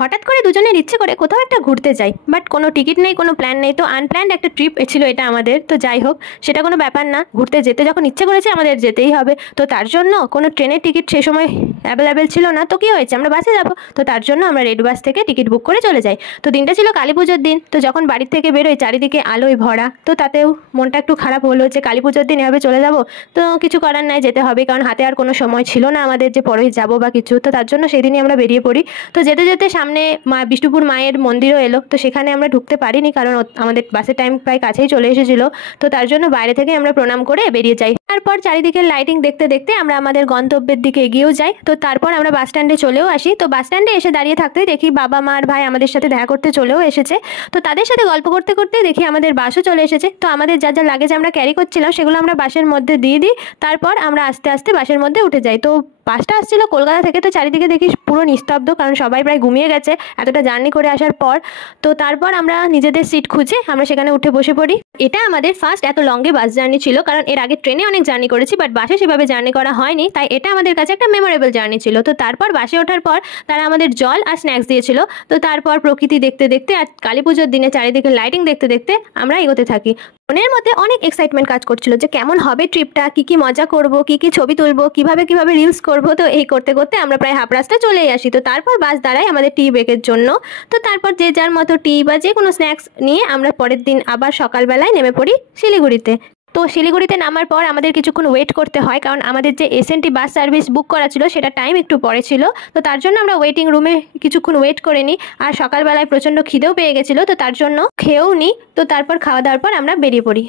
হঠাৎ করে দুজনের ইচ্ছে করে কোথাও একটা ঘুরতে যাই, বাট কোনো টিকিট নেই, কোনো প্ল্যান নেই। তো আনপ্ল্যান্ড একটা ট্রিপ ছিল এটা আমাদের। তো যাই হোক, সেটা কোনো ব্যাপার না, ঘুরতে যেতে যখন ইচ্ছে করেছে আমাদের যেতেই হবে। তো তার জন্য কোনো ট্রেনের টিকিট সে সময় অ্যাভেলেবেল ছিল না। তো কী হয়েছে, আমরা বাসে যাবো। তো তার জন্য আমরা রেড বাস থেকে টিকিট বুক করে চলে যাই। তো দিনটা ছিল কালী পুজোর দিন। তো যখন বাড়ির থেকে বেরোই চারিদিকে আলোয় ভরা, তো তাতেও মনটা একটু খারাপ হলো যে কালী পুজোর দিন এভাবে চলে যাব। তো কিছু করার নাই, যেতে হবে, কারণ হাতে আর কোনো সময় ছিল না আমাদের যে পরে যাবো বা কিছু। তো তার জন্য সেই দিনই আমরা বেরিয়ে পড়ি। তো যেতে যেতে সামনে বিষ্ণুপুর মায়ের মন্দিরও এলো। তো সেখানে আমরা ঢুকতে পারিনি, কারণ আমাদের বাসের টাইম প্রায় কাছেই চলে এসেছিলো। তো তার জন্য বাইরে থেকে আমরা প্রণাম করে বেরিয়ে যাই। তারপর চারিদিকে লাইটিং দেখতে দেখতে আমরা আমাদের গন্তব্যের দিকে এগিয়েও যাই। তো তারপর আমরা বাস স্ট্যান্ডে চলেও আসি। তো বাস স্ট্যান্ডে এসে দাঁড়িয়ে থাকতেই দেখি বাবা মা আর ভাই আমাদের সাথে দেখা করতে চলেও এসেছে। তো তাদের সাথে গল্প করতে করতে দেখি আমাদের বাসও চলে এসেছে। তো আমাদের যা যা লাগেজ আমরা ক্যারি করছিলাম সেগুলো আমরা বাসের মধ্যে দিয়ে দিই। তারপর আমরা আস্তে আস্তে বাসের মধ্যে উঠে যাই। তো বাসটা আসছিল কলকাতা থেকে। তো চারিদিকে দেখি পুরো নিস্তব্ধ, কারণ সবাই প্রায় ঘুমিয়ে গেছে এতটা জার্নি করে আসার পর। তো তারপর আমরা নিজেদের সিট খুঁজে আমরা সেখানে উঠে বসে পড়ি। এটা আমাদের ফার্স্ট এত লংয়ে বাস জার্নি ছিল, কারণ এর আগে ট্রেনে অনেক জার্নি করেছি, বাট বাসে সেভাবে জার্নি করা হয়নি। তাই এটা আমাদের কাছে একটা মেমোরেবল জার্নি ছিল। তো তারপর বাসে ওঠার পর তারা আমাদের জল আর স্ন্যাক্স দিয়েছিল। তো তারপর প্রকৃতি দেখতে দেখতে আর কালী পুজোর দিনে চারিদিকে লাইটিং দেখতে দেখতে আমরা এগোতে থাকি। মনের মধ্যে অনেক এক্সাইটমেন্ট কাজ করছিল যে কেমন হবে ট্রিপটা, কী কী মজা করব, কী কী ছবি তুলবো, কিভাবে রিলস করব। তো এই করতে করতে আমরা প্রায় হাফ রাস্তা চলেই আসি। তো তারপর বাস দাঁড়ায় আমাদের টি ব্রেকের জন্য। তো তারপর যে যার মতো টি বা যে কোনো স্ন্যাক্স নিয়ে আমরা পরের দিন আবার সকালবেলায় নেমে পড়ি শিলিগুড়িতে। তো শিলিগুড়িতে নামার পর আমাদের কিছুক্ষণ ওয়েট করতে হয়, কারণ আমাদের যে এসএনটি বাস সার্ভিস বুক করা ছিল সেটা টাইম একটু পরে ছিল। তো তার জন্য আমরা ওয়েটিং রুমে কিছুক্ষণ ওয়েট করে নিই। আর সকালবেলায় প্রচণ্ড খিদেও পেয়ে গেছিলো, তো তার জন্য খেয়েও নিই। তো তারপর খাওয়া দাওয়ার পর আমরা বেরিয়ে পড়ি।